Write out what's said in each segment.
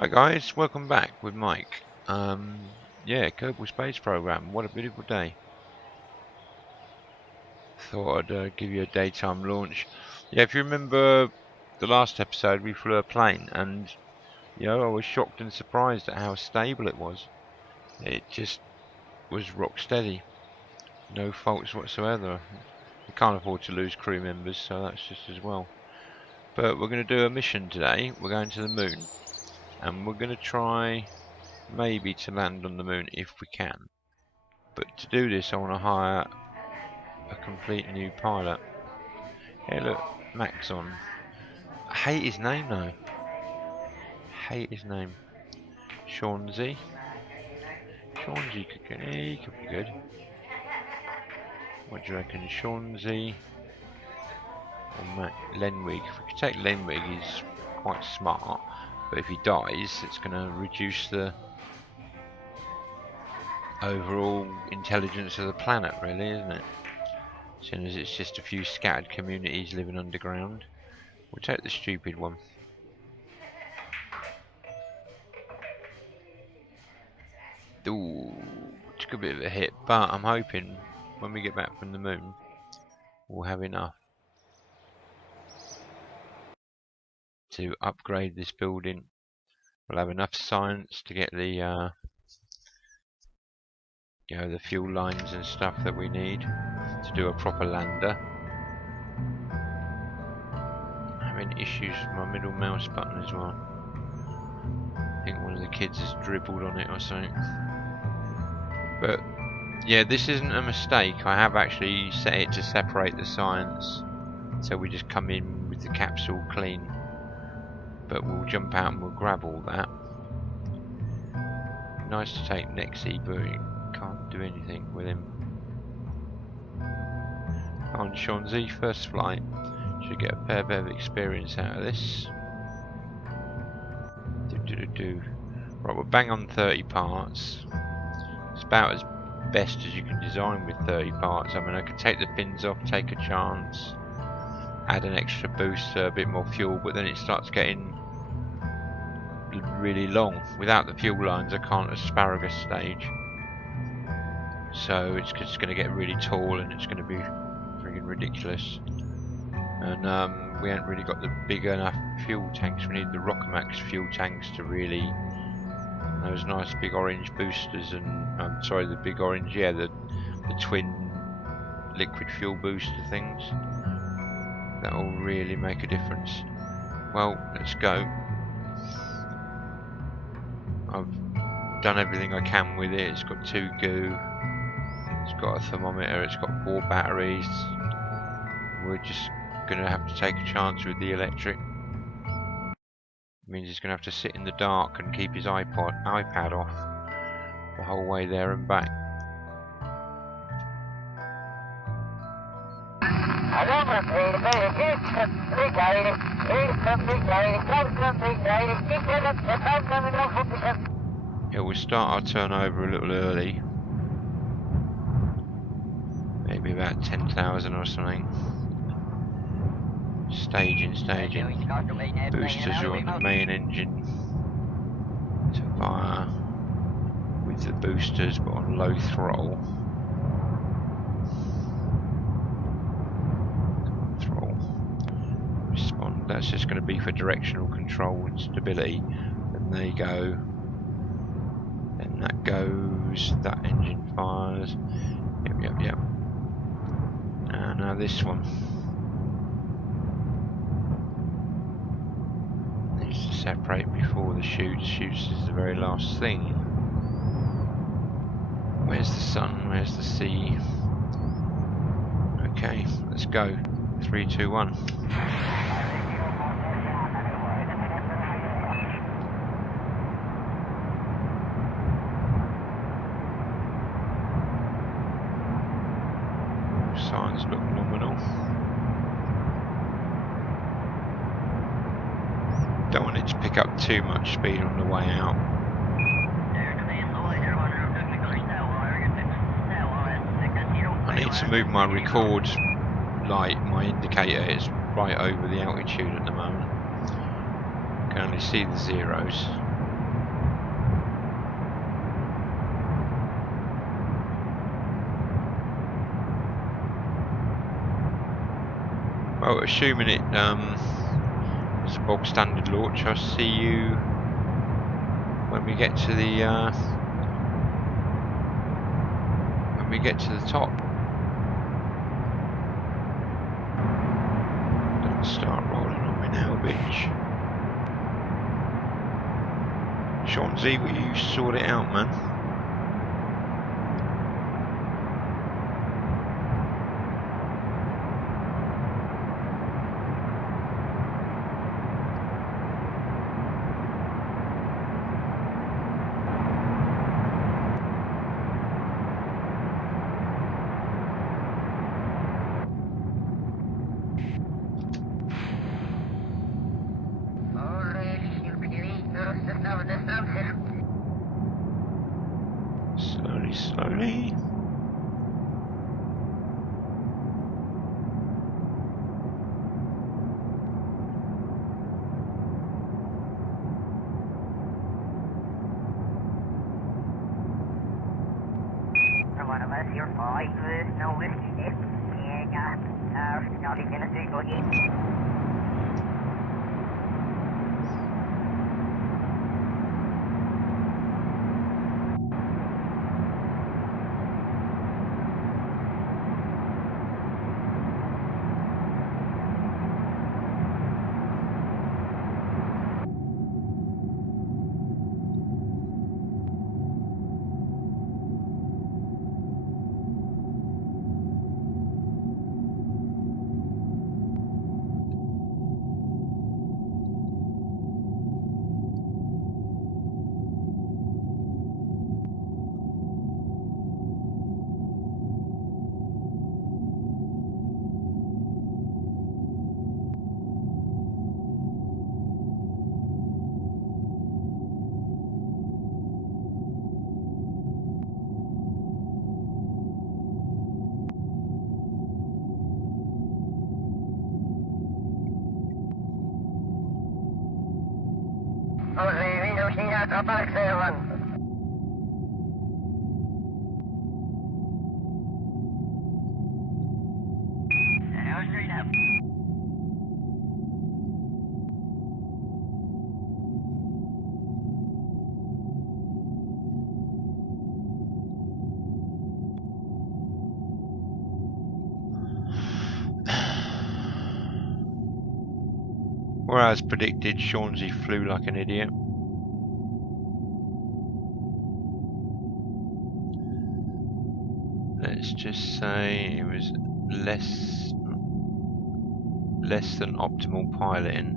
Hi guys, welcome back with Mike. Yeah, Kerbal Space Program. What a beautiful day. Thought I'd give you a daytime launch. Yeah, if you remember the last episode, we flew a plane, and I was shocked and surprised at how stable it was. It just was rock steady, no faults whatsoever. We can't afford to lose crew members, so that's just as well. But we're going to do a mission today. We're going to the moon, and we're going to try maybe to land on the moon if we can. But to do this, I want to hire a complete new pilot. Hey, look, Max on. I hate his name though. Hate his name. Shawnzy. Shawnzy could be good. What do you reckon, Shawnzy or Lenwig? If we could take Lenwig, he's quite smart. But if he dies, it's going to reduce the overall intelligence of the planet, really, isn't it? Seeing as it's just a few scattered communities living underground. We'll take the stupid one. Ooh, took a bit of a hit, but I'm hoping when we get back from the moon, we'll have enough to upgrade this building. We'll have enough science to get the the fuel lines and stuff that we need to do a proper lander. I'm having issues with my middle mouse button as well. I think one of the kids has dribbled on it or something. But yeah, this isn't a mistake. I have actually set it to separate the science, so we just come in with the capsule clean. But we'll jump out and we'll grab all that. Nice to take Nexi, but you can't do anything with him. On Shawnzy, first flight. Should get a fair bit of experience out of this. Right, we're bang on 30 parts. It's about as best as you can design with 30 parts. I mean, I could take the pins off, take a chance, add an extra booster, a bit more fuel, but then it starts getting really long. Without the fuel lines, I can't asparagus stage. So it's just going to get really tall and it's going to be friggin' ridiculous. And we haven't really got the big enough fuel tanks. We need the Rockomax fuel tanks to really, those nice big orange boosters, and sorry, the big orange, yeah, the twin liquid fuel booster things. That will really make a difference. Well, let's go. I've done everything I can with it. It's got 2 goo. It's got a thermometer. It's got 4 batteries. We're just going to have to take a chance with the electric. It means he's going to have to sit in the dark and keep his iPad off the whole way there and back. Yeah, we'll start our turnover a little early. Maybe about 10,000 or something. Staging. Boosters are on the main engine to fire with the boosters, but on low throttle. Respond. That's just going to be for directional control and stability. And there you go. Then that goes. That engine fires. Yep. And now this one. To separate before the shoots. Shoots is the very last thing. Where's the sun? Where's the sea? Okay, let's go. 3, 2, 1. Signs look nominal. Don't want it to pick up too much speed on the way out. I need to move my record light, my indicator is right over the altitude at the moment. I can only see the zeros. Oh, assuming it's a bog standard launch, I'll see you when we get to the top. Don't start rolling on me now, bitch. Sean Z, will you sort it out, man? Slowly, slowly. One of us, you're 5, no whiskey dip. Yeah, not even a single hit. Jose, we don't see that back there, one. Straight up. Well, as predicted, Shaunsey flew like an idiot. Let's just say it was less than optimal piloting.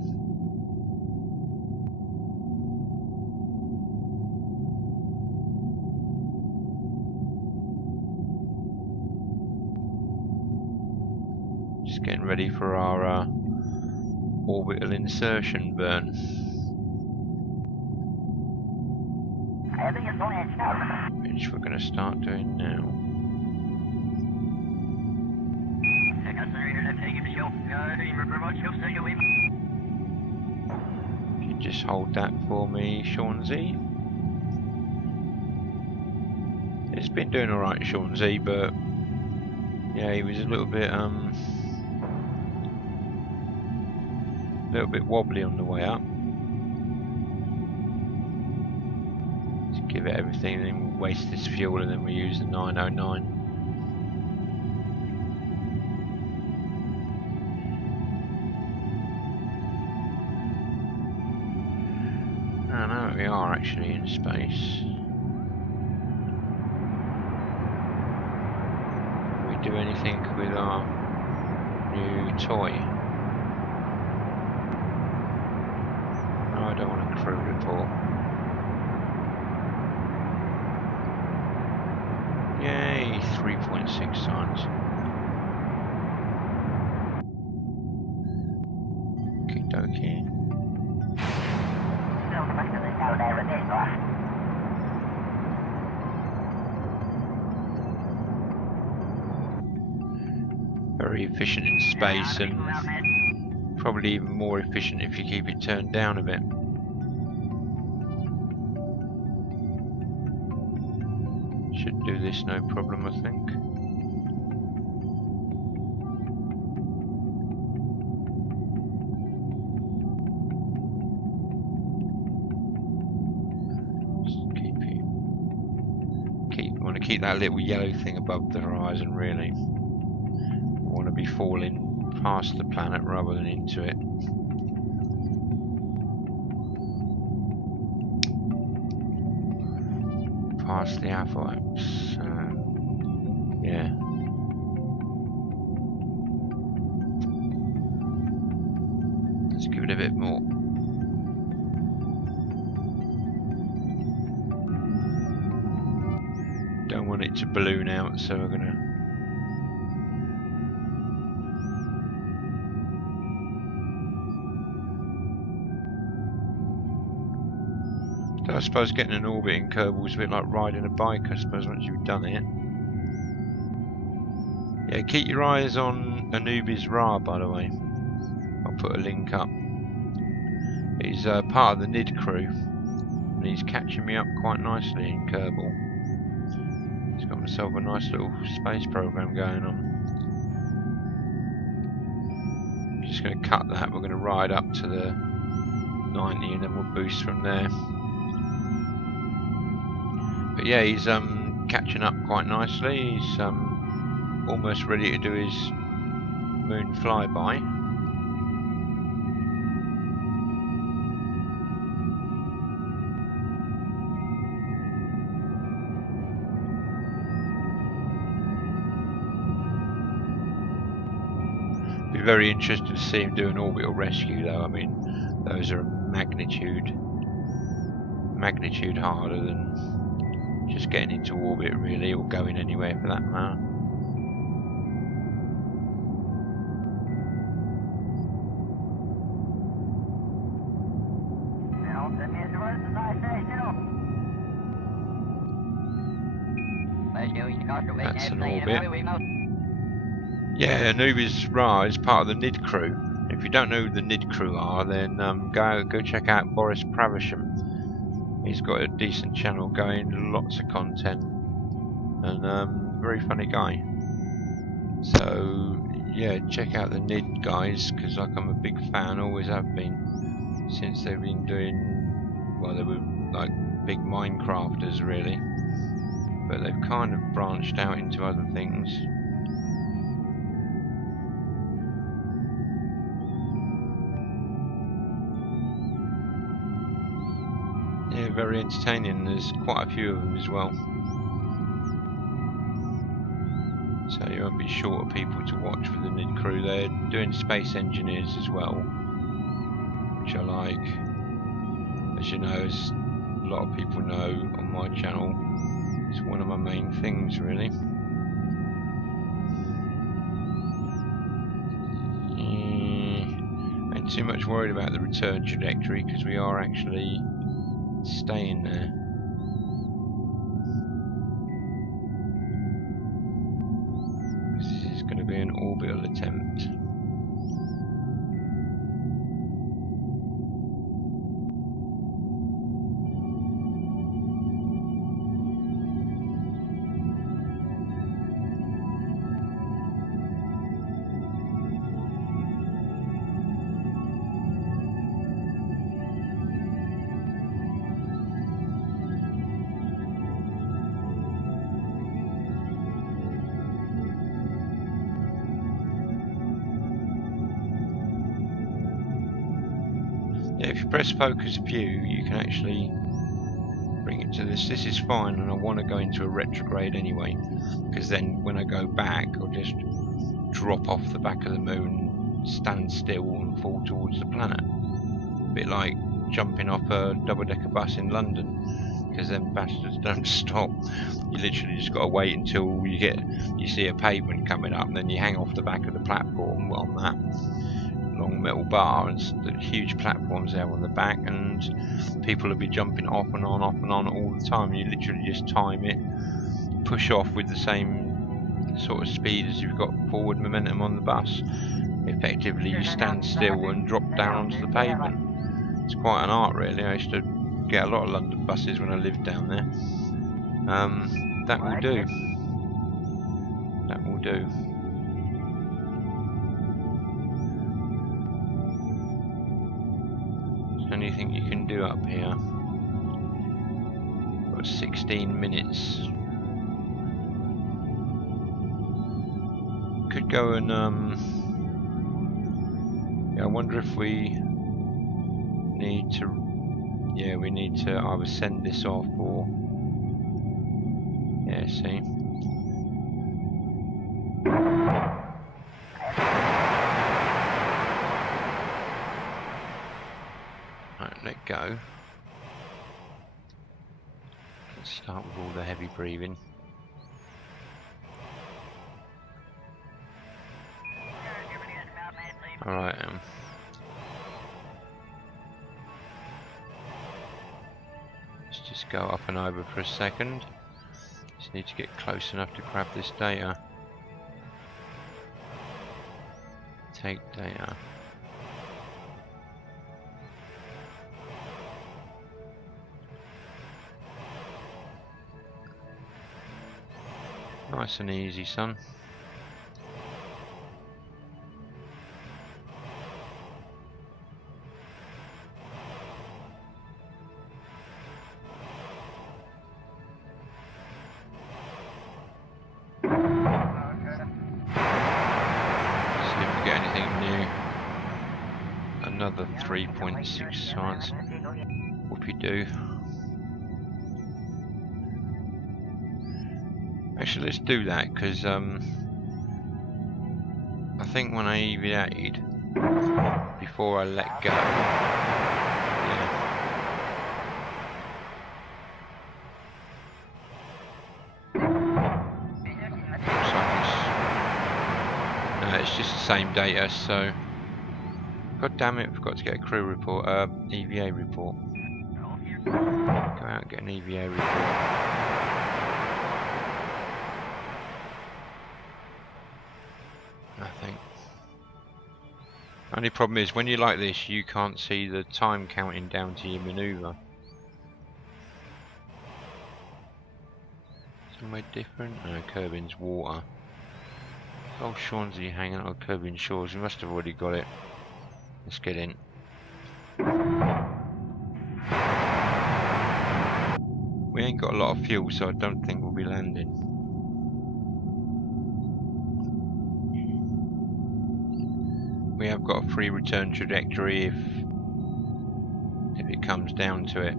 Just getting ready for our orbital insertion burn. Which we're going to start doing now. If you just hold that for me, Shaunsey. It's been doing alright, Shaunsey, but yeah, he was a little bit wobbly on the way up. Just give it everything and then we'll waste this fuel and then we use the 909. I know we are actually in space. Can we do anything with our new toy? No, I don't want a crew report. Yay, 3.6 tons. Okie dokie. Very efficient in space and probably even more efficient if you keep it turned down a bit. Should do this no problem, I think. We want to keep that little yellow thing above the horizon, really. We want to be falling past the planet rather than into it. Past the apoapse. Yeah. Let's give it a bit more. Don't want it to balloon out, so we're gonna. I suppose getting an orbit in Kerbal is a bit like riding a bike, I suppose, once you've done it. Yeah, keep your eyes on Anubis Ra, by the way. I'll put a link up. He's part of the NID crew, and he's catching me up quite nicely in Kerbal. He's got himself a nice little space program going on. Just going to cut that. We're going to ride up to the 90 and then we'll boost from there. But yeah, he's catching up quite nicely. He's almost ready to do his moon flyby. Be very interested to see him do an orbital rescue, though. I mean, those are magnitude harder than just getting into orbit, really, or going anywhere for that matter. That's an orbit. Yeah, Anubis Ra is part of the NID crew. If you don't know who the NID crew are, then go check out Boris Pravasham. He's got a decent channel going, lots of content, and very funny guy. So yeah, check out the NID guys, because like I'm a big fan, always have been, since they've been doing, well, they were like big Minecrafters really, but they've kind of branched out into other things. Yeah, very entertaining. There's quite a few of them as well, so you won't be short of people to watch with the NID crew. They're doing space engineers as well, which I like. As you know, as a lot of people know on my channel, it's one of my main things really. Ain't too much worried about the return trajectory, because we are actually staying there. This is going to be an orbital attempt. Yeah, if you press focus view, you can actually bring it to this. This is fine, and I want to go into a retrograde anyway, because then when I go back, I'll just drop off the back of the moon, stand still, and fall towards the planet. A bit like jumping off a double-decker bus in London, because them bastards don't stop. You literally just got to wait until you see a pavement coming up, and then you hang off the back of the platform on that long metal bar, and the huge platforms there on the back, and people will be jumping off and on all the time. You literally just time it, push off with the same sort of speed as you've got forward momentum on the bus. Effectively, you stand still and drop down onto the pavement. It's quite an art, really. I used to get a lot of London buses when I lived down there. That will do. That will do. Anything you can do up here. Got 16 minutes could go and yeah, I wonder if we need to. Yeah, we need to either send this off or. Yeah, see. Right, let go. Let's start with all the heavy breathing. Alright, let's just go up and over for a second. Just need to get close enough to grab this data. Take data. Nice and easy, son. Another 3.6 science. Whoopie-doo. Actually, let's do that because I think when I EVA'd before I let go, yeah. No, it's just the same data, so. God damn it, I forgot to get a crew report, EVA report. Go out and get an EVA report. Nothing. Only problem is, when you're like this, you can't see the time counting down to your manoeuvre. Somewhere different? No, Kerbin's water. Oh, Swansea hanging out on Kerbin shores. We must have already got it. Let's get in. We ain't got a lot of fuel, so I don't think we'll be landing. We have got a free return trajectory if it comes down to it.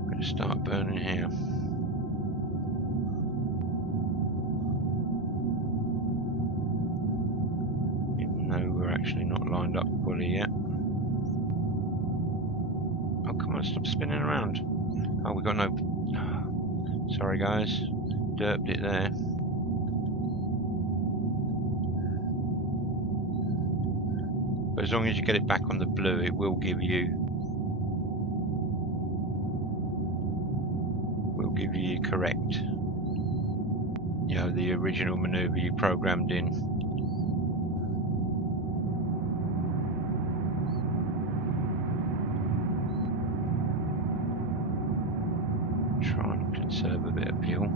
I'm going to start burning here. Actually not lined up fully yet. Oh, come on, stop spinning around. Oh, we got no. Sorry, guys. Derped it there. But as long as you get it back on the blue, it will give you. Correct. You know, the original maneuver you programmed in. Try and conserve a bit of fuel.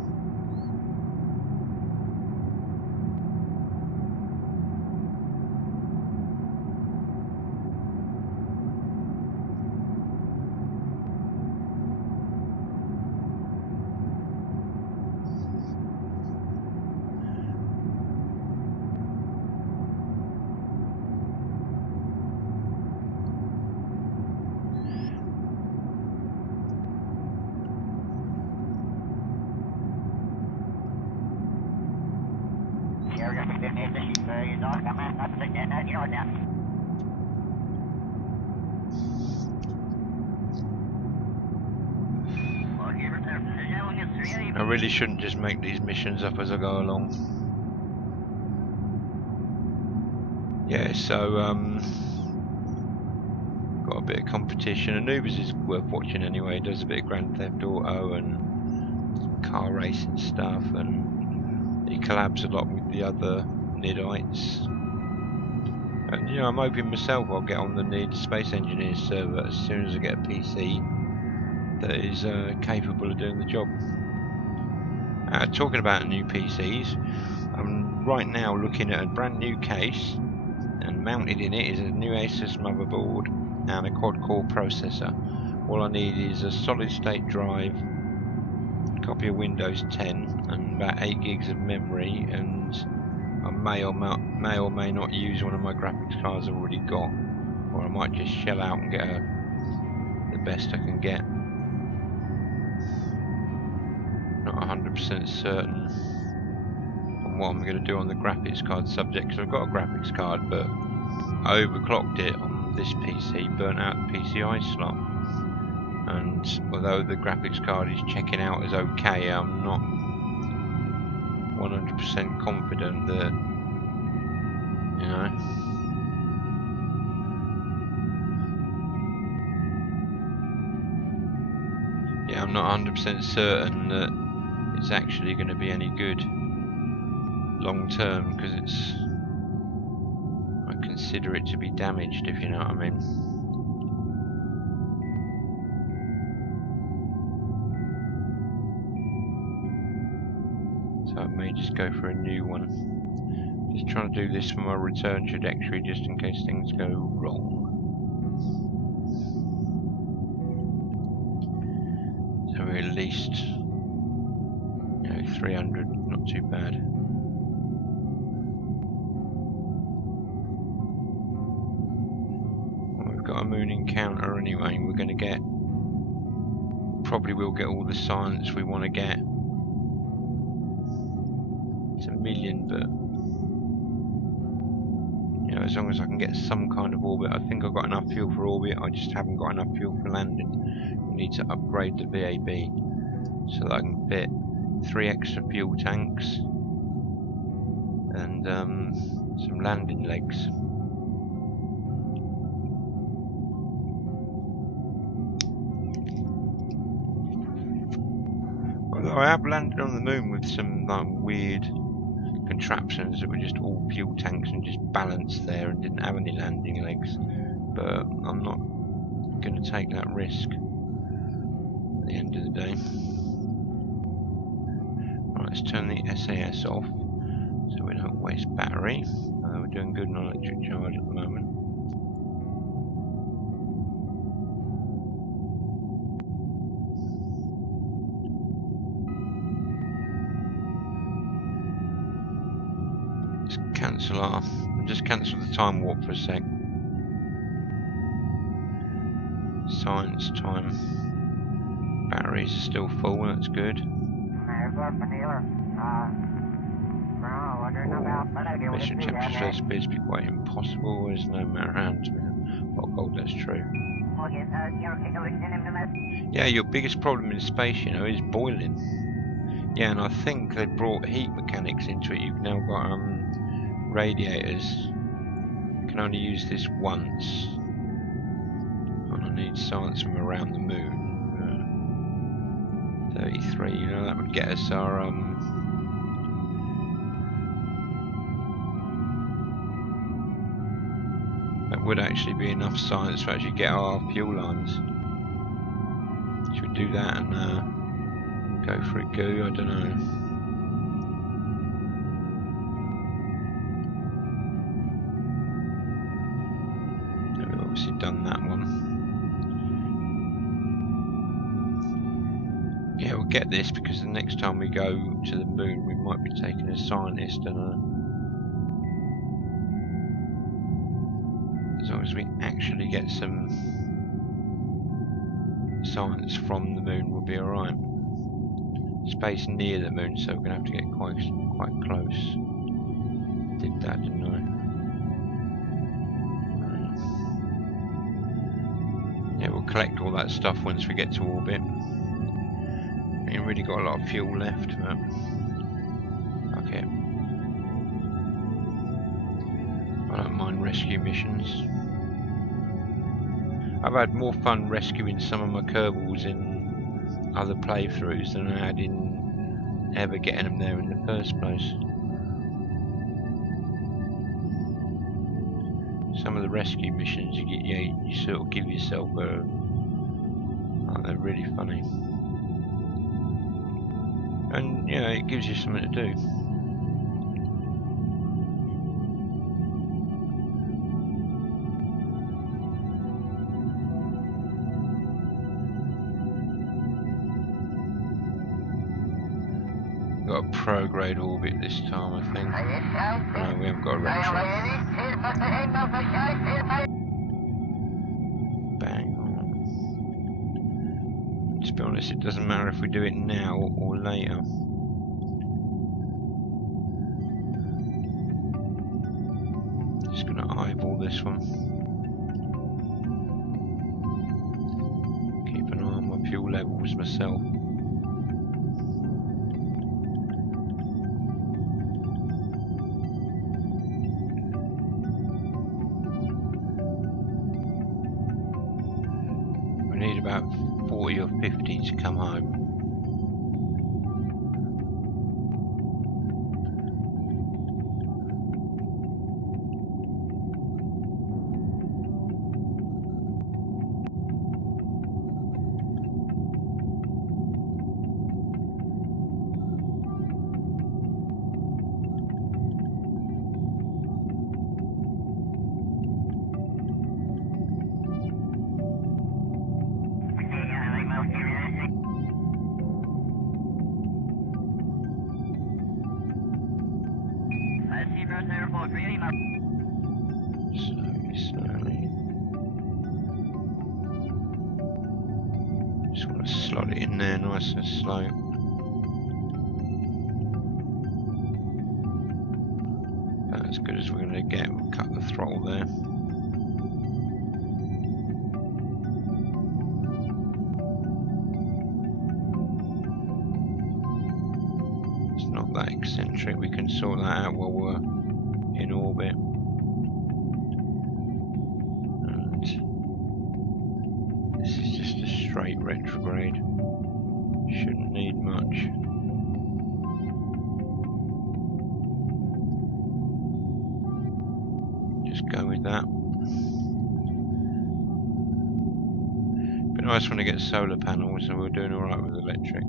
I really shouldn't just make these missions up as I go along. Yeah, so got a bit of competition. Anubis is worth watching anyway. He does a bit of Grand Theft Auto and car racing stuff, and he collabs a lot with the other Nidites. And you know, I'm hoping myself I'll get on the Nid Space Engineers server as soon as I get a PC that is capable of doing the job. Talking about new PCs, I'm right now looking at a brand new case, and mounted in it is a new Asus motherboard and a quad-core processor. All I need is a solid-state drive, a copy of Windows 10, and about 8 gigs of memory, and I may or may not use one of my graphics cards I've already got, or I might just shell out and get the best I can get. Not 100% certain on what I'm going to do on the graphics card subject, because I've got a graphics card, but I overclocked it on this PC, burnt out the PCI slot, and although the graphics card is checking out as okay, I'm not 100% confident that, you know, yeah, I'm not 100% certain that it's actually going to be any good long term, because I consider it to be damaged, if you know what I mean. So I may just go for a new one. Just trying to do this for my return trajectory, just in case things go wrong. So we're at least, 300, not too bad. Well, we've got a moon encounter anyway. We're going to get, probably will get all the science we want to get. It's a million, but as long as I can get some kind of orbit. I think I've got enough fuel for orbit, I just haven't got enough fuel for landing. We need to upgrade the VAB so that I can fit 3 extra fuel tanks and some landing legs. Although I have landed on the moon with some weird contraptions that were just all fuel tanks and just balanced there and didn't have any landing legs, but I'm not going to take that risk at the end of the day. Right, let's turn the SAS off so we don't waste battery. We're doing good on electric charge at the moment. Just cancel the time warp for a sec. Science time. Batteries are still full, that's good. Mission temperature first appears to be quite impossible. There's no man around. Oh god, that's true. Yeah, your biggest problem in space, is boiling. Yeah, and I think they brought heat mechanics into it. You've now got radiators. You can only use this once. And I need science from around the moon. 33, that would get us our that would actually be enough science to actually get our fuel lines. Should we do that and go for it, go? I don't know. We've obviously done that one. Yeah, we'll get this because the next time we go to the moon we might be taking a scientist, and as long as we actually get some science from the moon we'll be alright. Space near the moon, so we're going to have to get quite close. Did that, didn't I? Yeah, we'll collect all that stuff once we get to orbit. We ain't really got a lot of fuel left, but okay. I don't mind rescue missions. I've had more fun rescuing some of my Kerbals in other playthroughs than I had in ever getting them there in the first place. Some of the rescue missions you get, you sort of give yourself they're really funny. And it gives you something to do. got a prograde orbit this time, I think. No, we haven't got a retro. Bang on. To be honest, it doesn't matter if we do it now or later. Just gonna eyeball this one. Keep an eye on my fuel levels myself. We need about 40 or 50 to come home. Slowly. Just want to slot it in there nice and slow. About as good as we're going to get. We'll cut the throttle there. It's not that eccentric. We can sort that out while we're in orbit. And this is just a straight retrograde. Shouldn't need much. Just go with that. Be nice when I get solar panels, and we're doing alright with electric.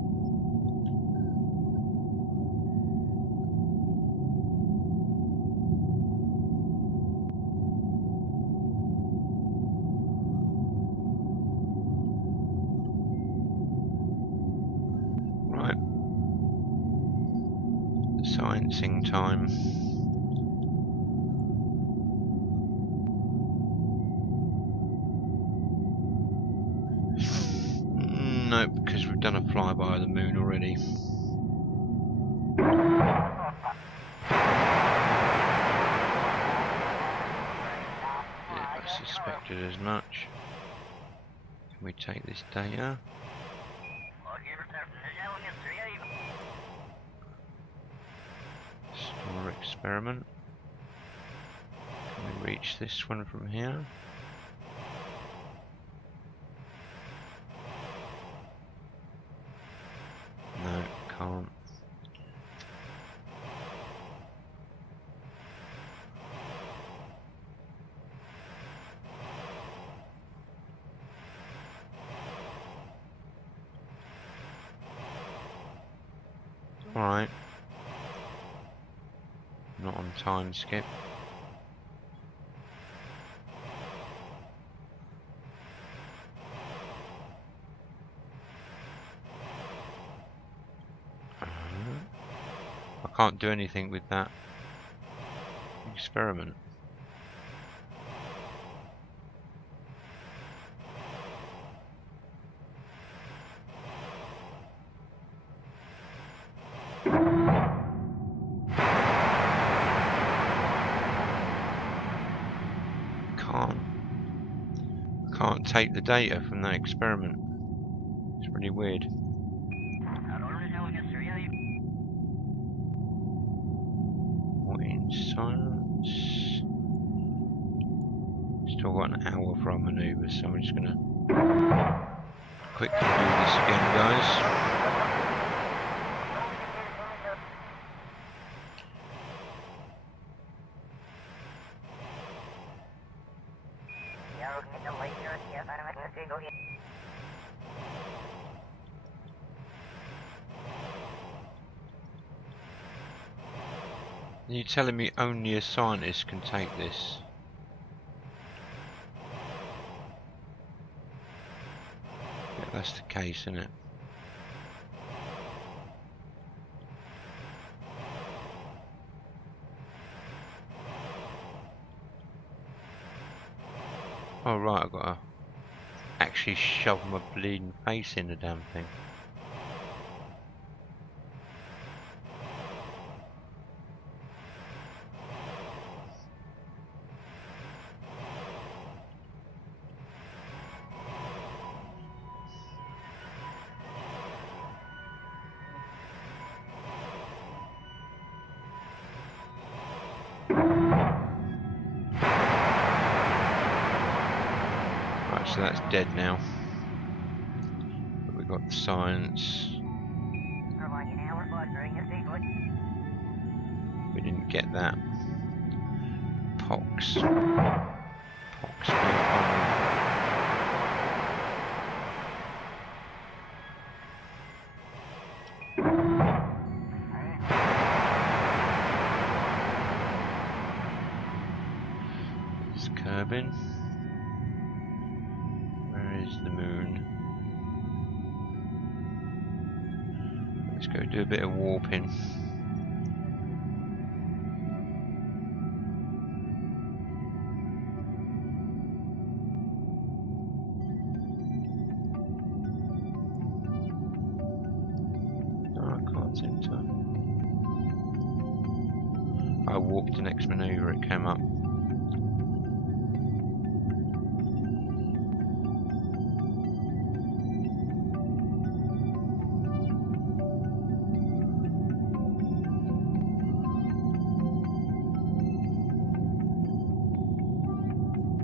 Right. Sciencing time. No, because we've done a flyby of the moon already. Yeah, I suspected as much. Can we take this data? Store experiment. Can we reach this one from here? No, can't. Alright. Not on time skip. I can't do anything with that experiment. Can't take the data from that experiment. It's really weird. What in silence? Still got an hour for our manoeuvre, so I'm just gonna quickly do this again, guys. You're telling me only a scientist can take this? Yeah, that's the case, isn't it? Oh right, I've got to actually shove my bleeding face in the damn thing. Right, so that's dead now. But we've got the science. We didn't get that. Pox. Pox be upon you. It's Kerbin. Where is the moon? Let's go do a bit of warping. No, I can't seem to. I warped the next maneuver, it came up.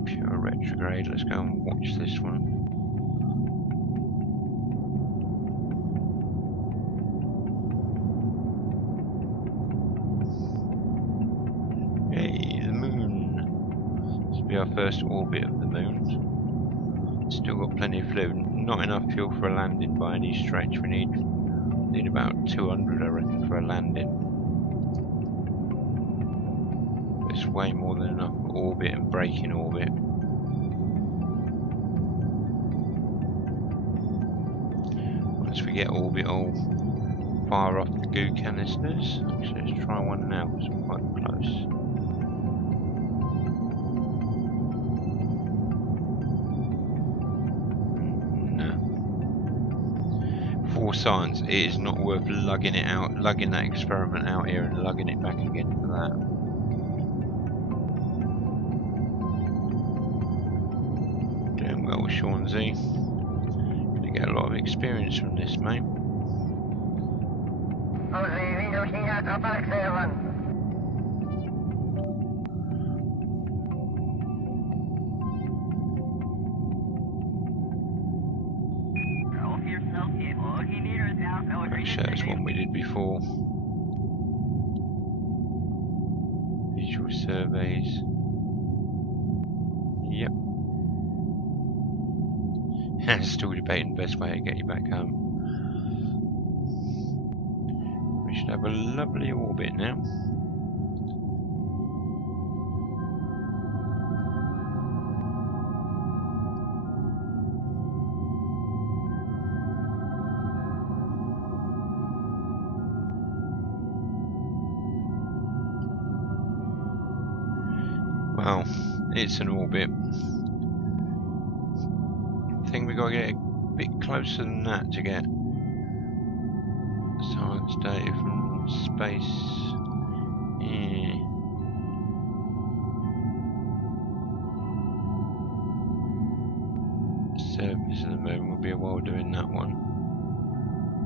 Pure retrograde, let's go and watch this one. Hey, the moon. This will be our first orbit of the moon. Still got plenty of fuel. Not enough fuel for a landing by any stretch. We need about 200, I reckon, for a landing. It's way more than enough for orbit and braking orbit. Once we get orbit, I'll fire off the goo canisters. Actually, let's try one now because we're quite close. No. For science, it is not worth lugging it out, lugging that experiment out here and lugging it back again for that. Doing well, Sean Z. You get a lot of experience from this, mate. Actually, that's one we did before. Visual surveys. Yep. Still debating the best way to get you back home. We should have a lovely orbit now. Well, it's an orbit. I think we gotta get a bit closer than that to get science data from space. Yeah. Surface of the moon will be a while doing that one.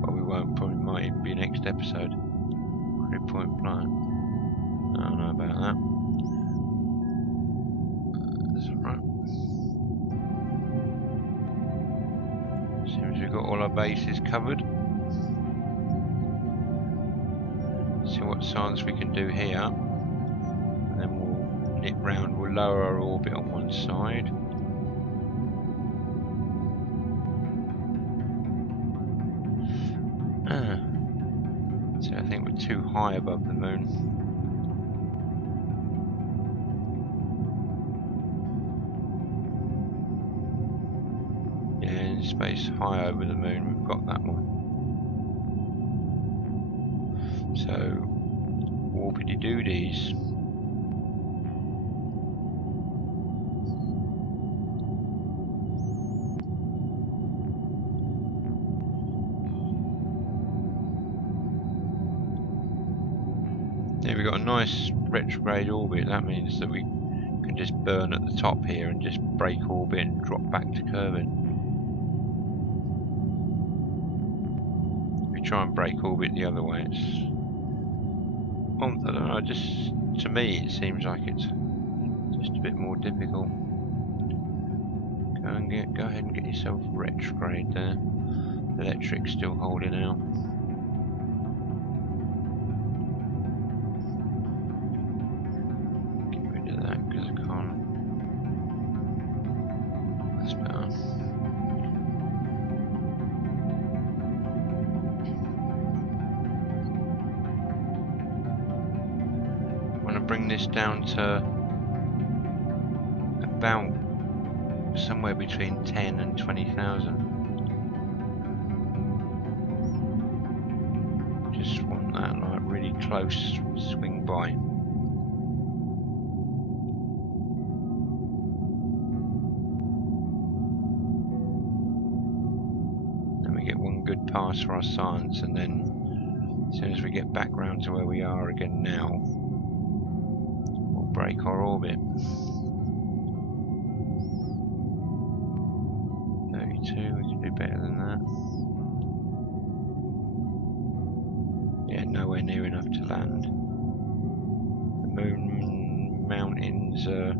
But we won't, probably might even be next episode. 3-point flight. I don't know about that. That's alright. Seems we've got all our bases covered. See what science we can do here. And then we'll nip round, we'll lower our orbit on one side. So I think we're too high above the moon. Yeah, in space high over the moon, we've got that one. So, warpity doodies. we've got a nice retrograde orbit. That means that we can just burn at the top here and just break orbit and drop back to Kerbal. If we try and break orbit the other way, it's... Well, I don't know, just to me it seems like it's just a bit more difficult. Go ahead and get yourself retrograde there. Electric's still holding out. Get rid of that because I can't. That's better. I want to bring this down to about somewhere between 10 and 20,000. Just want that like really close swing by. Then we get one good pass for our science, and then as soon as we get back round to where we are again now, we'll break our orbit. 32, we can do better than that. Yeah, nowhere near enough to land. The moon mountains are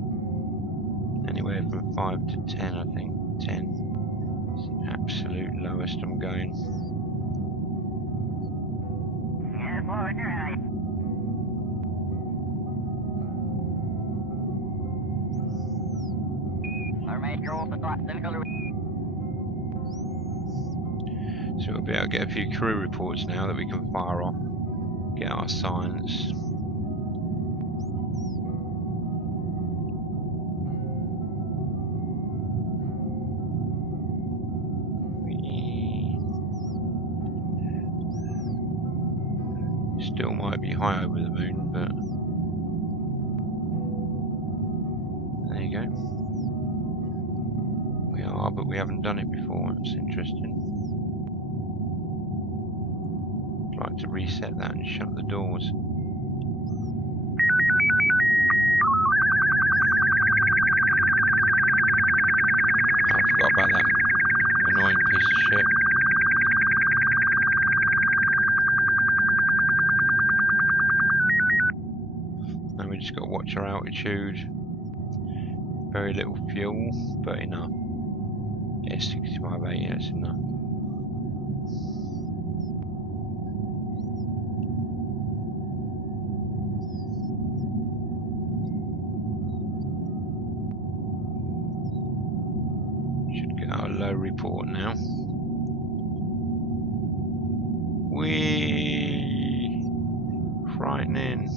anywhere from 5 to 10, I think. 10 is the absolute lowest I'm going. Yeah, forward, you're right. So we'll be able to get a few crew reports now that we can fire off, get our science. We still might be high over the moon, but there you go. We are, but we haven't done it before. That's interesting. I'd like to reset that and shut the doors. I forgot about that annoying piece of shit. And we just got to watch our altitude. Very little fuel, but enough. Yeah, 65.8, that's enough. Should get our low report now. Whee! Frightening.